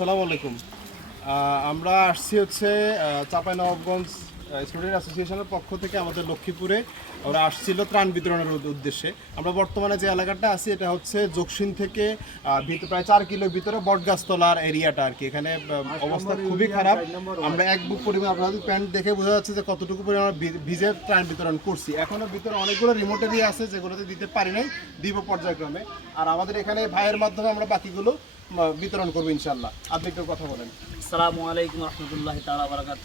আসসালামু আলাইকুম। আমরা আসছি হচ্ছে চাপাই নবাবগঞ্জ স্টুডেন্ট অ্যাসোসিয়েশনের পক্ষ থেকে আমাদের লক্ষ্মীপুরে ওরা আসছিল ত্রাণ বিতরণের উদ্দেশ্যে। আমরা বর্তমানে যে এলাকাটা আছি এটা হচ্ছে জকসিন থেকে প্রায় চার কিলো ভিতরে বটগাছতলার এরিয়াটা আর কি। এখানে অবস্থা খুবই খারাপ। আমরা এক বুক পরিমাণ আপনাদের প্যান্ট দেখে বোঝা যাচ্ছে যে কতটুকু পরিমাণ ভিজে ত্রাণ বিতরণ করছি। এখনও ভিতরে অনেকগুলো রিমোট এরিয়া আছে যেগুলোতে দিতে পারি নাই দিব পর্যায়ক্রমে। আর আমাদের এখানে ভাইয়ের মাধ্যমে আমরা বাকিগুলো বিতরণ করব ইনশাল্লাহ আপনি একটু কথা বলেন। আসসালামু আলাইকুম রহমতুল্লাহ তালা বারাকাত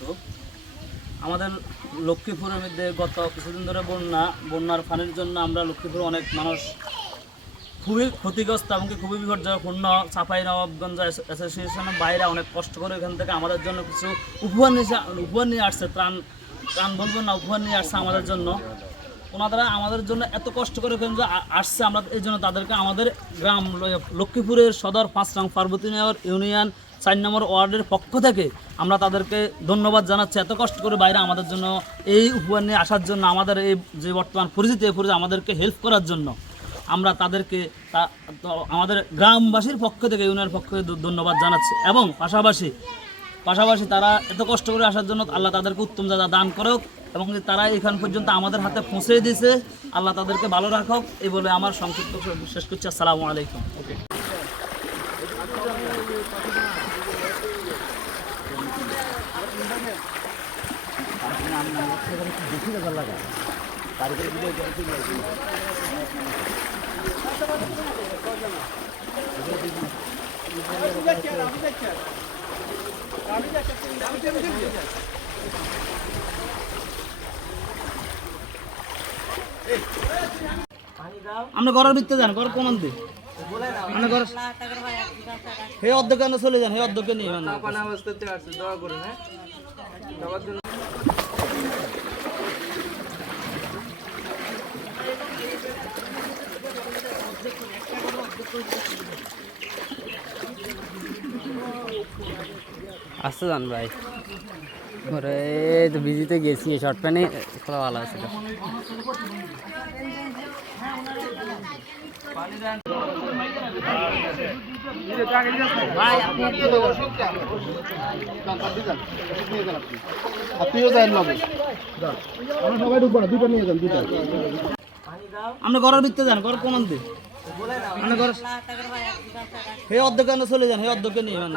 আমাদের লক্ষ্মীপুরের মধ্যে গত কিছুদিন ধরে বন্যা, বন্যার ফানের জন্য আমরা লক্ষ্মীপুরে অনেক মানুষ খুবই ক্ষতিগ্রস্ত এমনকি খুবই বিপর্যয়পূর্ণ চাপাই, নবাবগঞ্জ অ্যাসোসিয়েশনের বাইরে অনেক কষ্ট করে এখান থেকে আমাদের জন্য কিছু উপহার নিয়ে উপহার নিয়ে আসছে, ত্রাণ ত্রাণ বলব না, উপহার নিয়ে আসছে আমাদের জন্য। ওনারা আমাদের জন্য এত কষ্ট করে যে আসছে, আমরা এই জন্য তাদেরকে আমাদের গ্রাম, লক্ষ্মীপুরের সদর পাঁচ রং পার্বতীনগর ইউনিয়ন চার নম্বর ওয়ার্ডের পক্ষ থেকে আমরা তাদেরকে ধন্যবাদ জানাচ্ছি। এত কষ্ট করে বাইরে আমাদের জন্য এই উপহার নিয়ে আসার জন্য, আমাদের এই যে বর্তমান পরিস্থিতি, এই পরিস্থিতি আমাদেরকে হেল্প করার জন্য আমরা তাদেরকে আমাদের গ্রামবাসীর পক্ষ থেকে, ইউনিয়নের পক্ষ থেকে ধন্যবাদ জানাচ্ছি। এবং পাশাপাশি পাশাপাশি তারা এত কষ্ট করে আসার জন্য আল্লাহ তাদেরকে উত্তম জায়গা দান করুক এবং তারা এখান পর্যন্ত আমাদের হাতে পৌঁছে দিয়েছে, আল্লাহ তাদেরকে ভালো রাখক। এই বলে আমার সংক্ষিপ্ত শেষ করছি। আসসালামু আলাইকুম। ওকে আপনি ঘরের ভিতরে যান ঘর কোন ঘর হে অর্ধেক চলে যান হে অর্ধেক নিয়ে। আসতে যান ভাই। ওরে তো বিজিতে গেছি শর্ট প্যান্টে খোলা ভালো আছে আপনিও যান নবে আমরা সবাই ঢুকবো না দুটো নিয়ে যান দুটো আপনি ঘরের ভিতরে যান ঘর কোন দিন ঘর হে চলে যান হে অধ্যক্ষ নিয়ে যান।